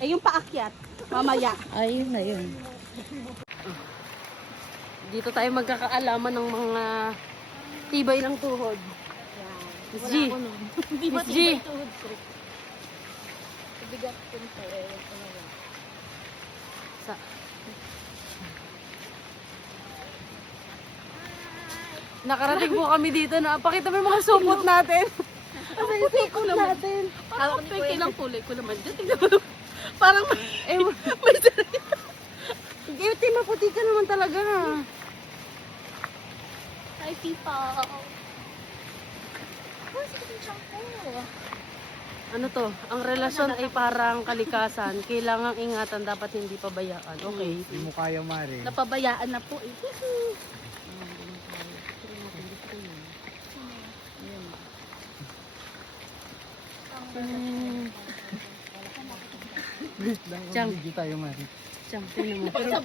Eh, yung paakyat, mamaya. Ayun na yun. Dito tayo magkakaalaman ng mga tibay ng tuhod. Miss G. Miss G. Bigat din po eh. Nakarating po kami dito na. Pakita mo yung mga supot natin. Ano yung supot natin? Parang peke lang kulay ko naman dyan. Tingnan mo. Parang may sarili. Hindi, maputi ka naman talaga. Hi, people. Ano to? Ang relasyon ay parang kalikasan. Kailangang ingatan, dapat hindi pabayaan. Okay. Hindi mo kaya, Mare. Napabayaan na po eh. Chang. Video tayo, Mare. Chang, tingnan mo. Pero,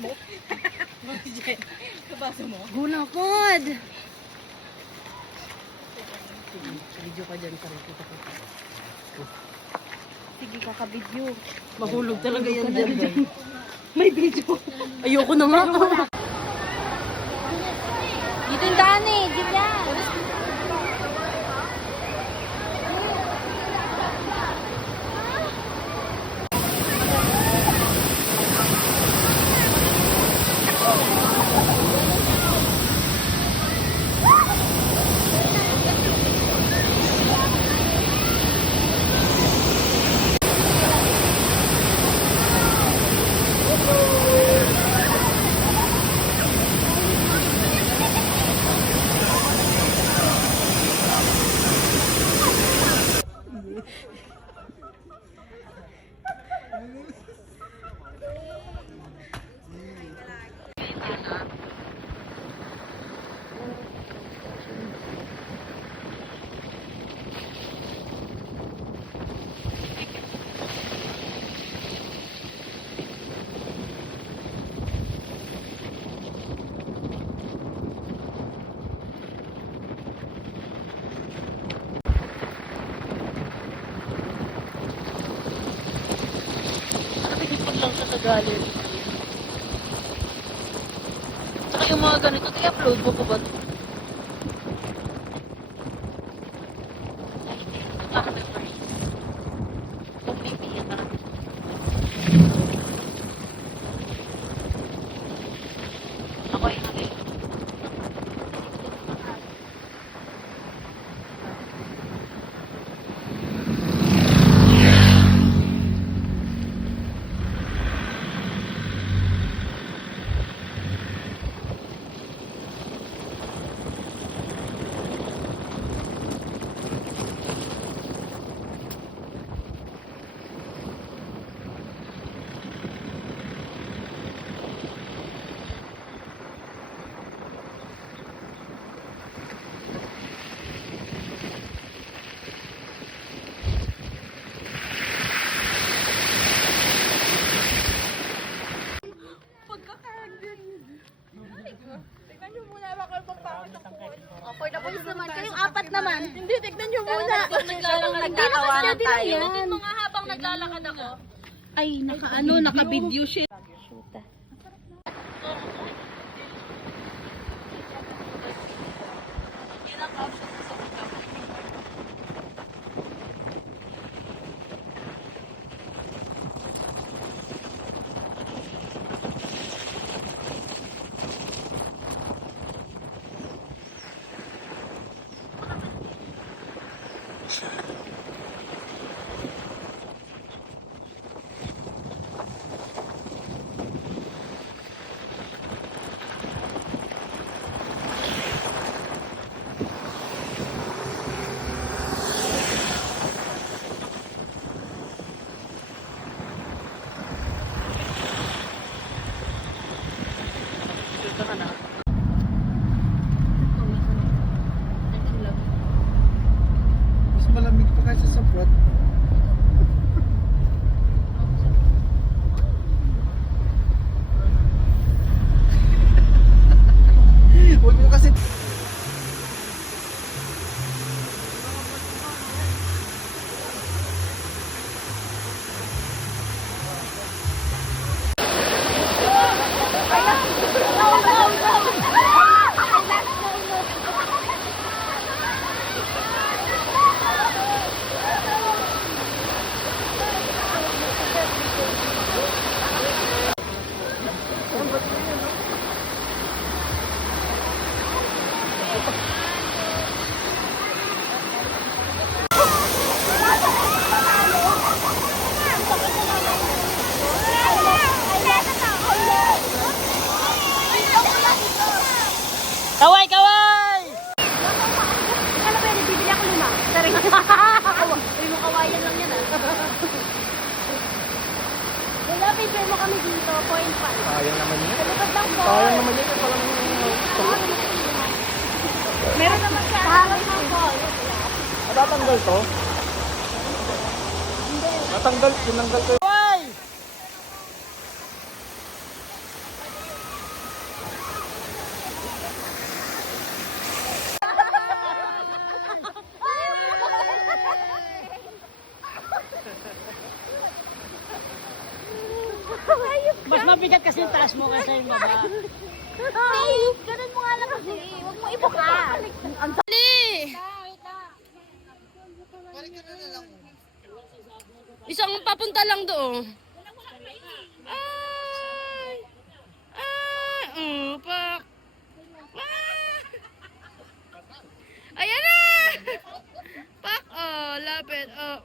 Kabasa mo? gunakod! Video ka dyan, parang kita ko. Sige, kakabidyo. Mahulog talaga yan dyan. May video. Ayoko na nga. Dito yung daan eh. Dito yan. Lang sa gallery. Tsaka yung mga ganito, i-upload mo po ba ito? Para memories. Kung maybe yan na. Ako yung nagay. For the boys naman, kayong apat naman. Hindi, tignan nyo muna. Nagtatawanan tayo. Yan. Mga habang naglalakad ako. Ay, naka-video siya. Mas malamig pa kasi sa puwet. Huwag mo kasi... Sayang naman yan. Likod lang po. Sayang naman yan. Parang Meron naman sa harap na po. natatanggal to? Natanggal, tinanggal ko. Mas mabigat kasi yung taas mo kaysa yung baba. Ayup, ganun mo nga lang kasi. Huwag mo ibuka. Ang dali! Isang papunta lang doon. Ay! Ay! Pak! Ah! Ayan na! Pak! Oh, lapit. Oh,